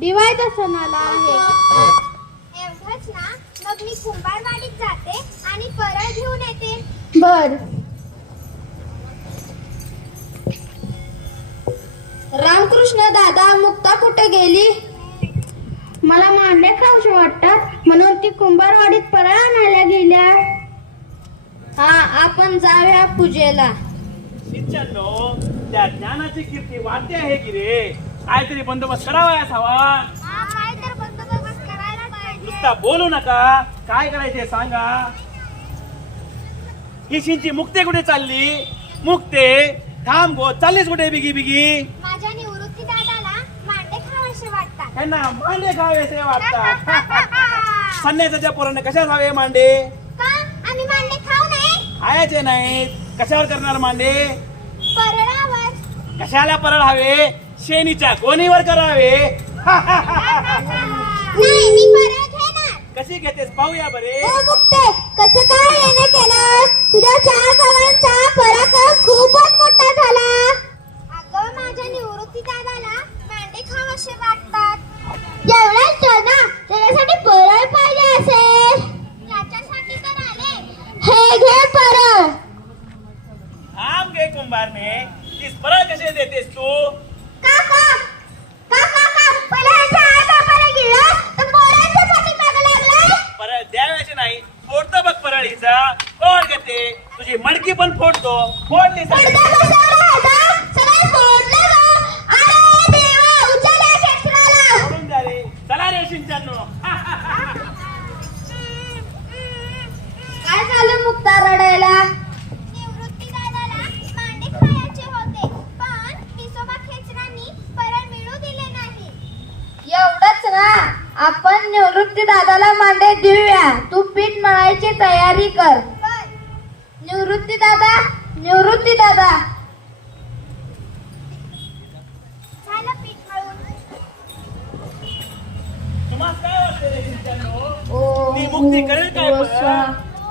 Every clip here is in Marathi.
दिवाळीच्या सणाला आहे. एवढंच ना, मग मी कुंभारवाडीत जाते आणि परळ घेऊन येते. बर. रामकृष्ण दादा, मुक्ता कुठे गेली? मला मांडे खाऊशी वाटतात म्हणून ती कुंभारवाडीत परळ आणायला गेल्या. हा, आपण जाऊया पूजेला. शिष्यांनो, त्या ज्ञानाची कीर्ती वाढते आहे की रे? काहीतरी बंदोबस्त करावा असावा. काय तर बंदोबस्त करायला पाहिजे. नुसता बोलू नका, काय करायचे सांगा. किशींची मुक्ते कुठे चालली? मुक्ते, थांब गो, चाललीस कुठे बिगी बिगी? माझ्या निवृत्ती दादाला मांडे खावाशे वाटतात. त्यांना मांडे खावेसे वाटतात. संन्यासाच्या पोराने कशा खावे मांडे? का आम्ही मांडे खाऊ नये? खायचे नाहीत. कशावर करणार मांडे? परळावर. कशाला परळ हवे? शेणीच्या गोणीवर करावे. नाही, मी परळ घेणार. कशी घेतेस पाहूया बरे. हो मुक्ते, कसं काय येणं केलं? तुझ्या चार गावांचा पराक्रम खूपच मोठा झाला. अगं, माझ्या निवृत्ती दादाला मांडे खावाशे वाटतात. एवढाच तर ना, त्याच्यासाठी परळ पाहिजे असेल. याच्यासाठी तर आले. हे घे परळ. थांब घे कुंभारने, तीस परळ कसे देतेस तू? काका, पहिला ह्याच्या आई बापाला गेलं, तर पोरांच्या पाठीमागे लागलाय. परळ द्यावायचे नाही. फोडतो बघ परळ हिचा. फोड घेते, तुझी मडकी पण फोडतो. फोडली पडदा बसवला होता, सगळं फोडलं गं. अरे देवा, उचल या खेकडाला. फोडून द्या रे. चला रे शिंचांनो. काय झालं मुक्ता रडायला? निवृत्ती दादाला मांडे खायचे होते, पण विसोबा खेचरांनी परळ मिळू दिले नाही. एवढंच ना, आपण निवृत्ती दादाला मांडे देऊया. तू पीठ मळायची तयारी कर. पण निवृत्ती दादा, निवृत्ती दादा. झालं पीठ मळून. तुम्हाला काय वाटते रे शिंचांनो? ओम ती मुक्ती करेल काय भूर्भुवः परळ? स्वः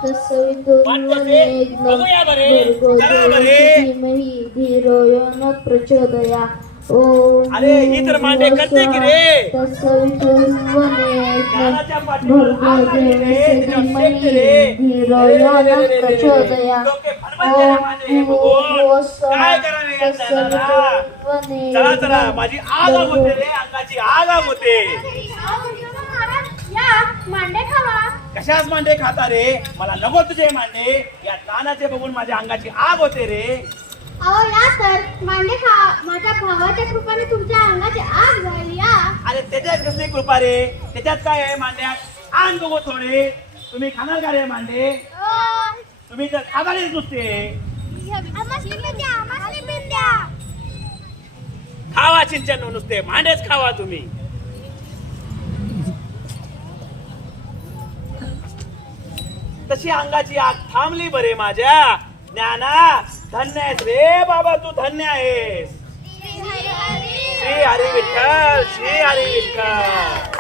तत्सवितुर्वरेण्यं बघूया बरे. भर्गो चला बरे. देवस्य धीमहि धियो यो न प्रचोदयात्. ओम अरे, ही तर मांडे करते की रे? तत्सवितुर्वरेण्यं ज्ञानाच्या पाठीवर भर्गो आग लागली रे. देवस्य तिच्यावर धीमहि शेकते रे. धियो यो न प्रचोदयात्. डोके फणफणते रे माझे हे बघून. काय करावे या ज्ञानाला? चला चला, माझी आग होते रे, अंगाची आग होते. या मांडे खावा. कशाच मांडे खाता रे? मला नको तुझे मांडे. या तानाचे बघून माझ्या अंगाची आग होते रे. अहो या तर मांडे खा. माझ्या भावाच्या कृपाने तुमच्या अंगाची आग झाली. या अरे त्याच्यात कसली कृपा रे? त्याच्यात काय आहे मांड्यात? आण बघू थोडे. तुम्ही खाणार का रे मांडे? तुम्ही तर खाणारेच नुसते. खावा चिंचन नुसते, मांडेच खावा तुम्ही. तशी अंगाची आग थांबली बरे माझ्या. ज्ञाना, धन्य आहेस रे बाबा, तू धन्य आहेस. श्री हरी विठ्ठल, श्री हरी विठ्ठल.